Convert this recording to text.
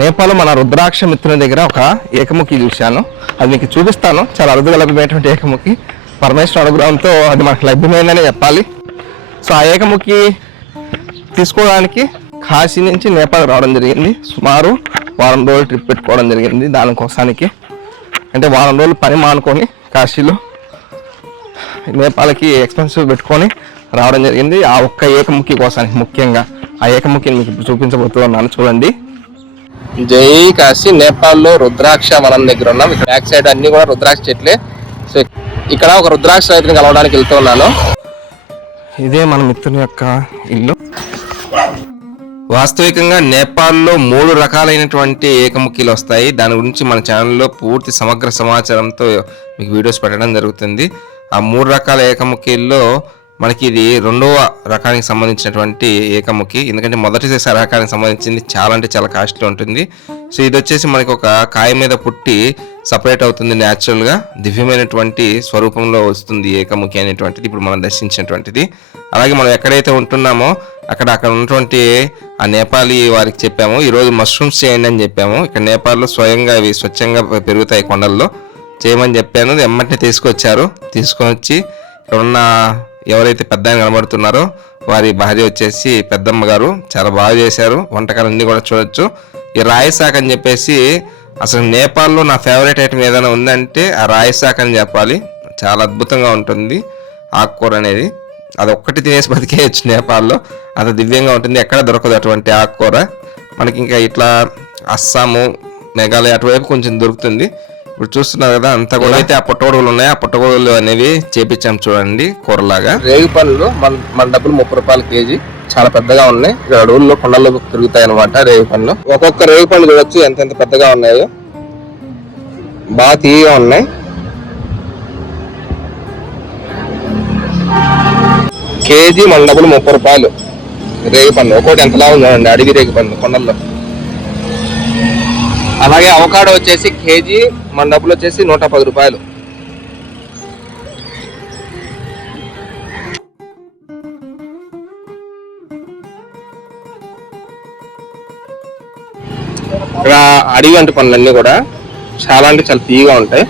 నేపాల్ మన రుద్రాక్ష మిత్రుని దగ్గర ఒక ఏకముఖి చూశాను. అది మీకు చూపిస్తాను. చాలా అరుదుగా లభ్యమైనటువంటి ఏకముఖి. పరమేశ్వర అనుగ్రహంతో అది మనకు లభ్యమైందనే చెప్పాలి. సో ఆ ఏకముఖి తీసుకోవడానికి కాశీ నుంచి నేపాల్ రావడం జరిగింది. సుమారు వారం రోజులు ట్రిప్ పెట్టుకోవడం జరిగింది. దానికోసానికి అంటే వారం రోజులు పని మానుకొని కాశీలో నేపాల్కి ఎక్స్పెన్సివ్ పెట్టుకొని రావడం జరిగింది. ఆ ఒక్క ఏకముఖి కోసానికి ముఖ్యంగా ఆ ఏకముఖిని మీకు చూపించబోతున్నాను. చూడండి. జై కాశీ. నేపాల్లో రుద్రాక్ష వనం దగ్గర ఉన్నాం. ఇక్కడ బ్యాక్ సైడ్ అన్ని కూడా రుద్రాక్ష చెట్లే. సో ఇక్కడ ఒక రుద్రాక్ష రైతుని కలవడానికి వెళ్తూ ఉన్నాను. ఇదే మన మిత్రుని యొక్క ఇల్లు. వాస్తవికంగా నేపాల్లో 3 రకాలైనటువంటి ఏకముఖిలు వస్తాయి. దాని గురించి మన ఛానల్లో పూర్తి సమగ్ర సమాచారంతో మీకు వీడియోస్ పెట్టడం జరుగుతుంది. ఆ 3 రకాల ఏకముఖిల్లో మనకి ఇది 2వ రకానికి సంబంధించినటువంటి ఏకముఖి. ఎందుకంటే మొదటి రకానికి సంబంధించింది చాలా అంటే చాలా కాస్ట్లీ ఉంటుంది. సో ఇది వచ్చేసి మనకి ఒక కాయ మీద పుట్టి సపరేట్ అవుతుంది. న్యాచురల్గా దివ్యమైనటువంటి స్వరూపంలో వస్తుంది ఏకముఖి అనేటువంటిది ఇప్పుడు మనం దర్శించినటువంటిది. అలాగే మనం ఎక్కడైతే ఉంటున్నామో అక్కడ ఉన్నటువంటి ఆ నేపాలీ వారికి చెప్పాము ఈరోజు మష్రూమ్స్ చేయండి అని చెప్పాము. ఇక్కడ నేపాల్లో స్వయంగా ఇవి స్వచ్ఛంగా పెరుగుతాయి కొండల్లో, చేయమని చెప్పాను. ఎమ్మటిని తీసుకొచ్చారు. తీసుకొని వచ్చి ఇక్కడ ఉన్న ఎవరైతే పెద్ద ఆయన కనబడుతున్నారో వారి భార్య వచ్చేసి పెద్దమ్మ గారు చాలా బాగా చేశారు. వంటకాలన్నీ కూడా చూడొచ్చు. ఈ రాయి శాఖ అని చెప్పేసి అసలు నేపాల్లో నా ఫేవరెట్ ఐటమ్ ఏదైనా ఉందంటే ఆ రాయి శాఖ అని చెప్పాలి. చాలా అద్భుతంగా ఉంటుంది ఆకుకూర అనేది. అది ఒక్కటి తినేసి బతికేయచ్చు. నేపాల్లో అంత దివ్యంగా ఉంటుంది. ఎక్కడ దొరకదు అటువంటి ఆకుకూర. మనకి ఇంకా ఇట్లా అస్సాము, మేఘాలయ అటువైపు కొంచెం దొరుకుతుంది. ఇప్పుడు చూస్తున్నారు కదా అంతా కూడా అయితే ఆ పుట్టగొడుగులు ఉన్నాయి. ఆ పుట్టగొడుగులు అనేవి చేపించాం చూడండి కూరలాగా. రేగు పళ్ళు మన డబ్బులు 30 రూపాయలు కేజీ. చాలా పెద్దగా ఉన్నాయి. ఇక్కడ అడవుల్లో కొండల్లో తిరుగుతాయి అనమాట రేగు పళ్ళు. ఒక్కొక్క రేగు పళ్ళు చూడొచ్చు ఎంత పెద్దగా ఉన్నాయో. బాగా తీయగా ఉన్నాయి. కేజీ మన డబ్బులు 30 రూపాయలు రేగు పళ్ళు. ఒక్కొక్కటి ఎంతలా ఉందండి అడవి రేగు పళ్ళు కొండల్లో. అలాగే అవకాడో వచ్చేసి కేజీ మన డబ్బులు వచ్చేసి 110 రూపాయలు. ఇక్కడ అడవి వంటి పనులన్నీ కూడా చాలా అంటే చాలా తీయగా ఉంటాయి.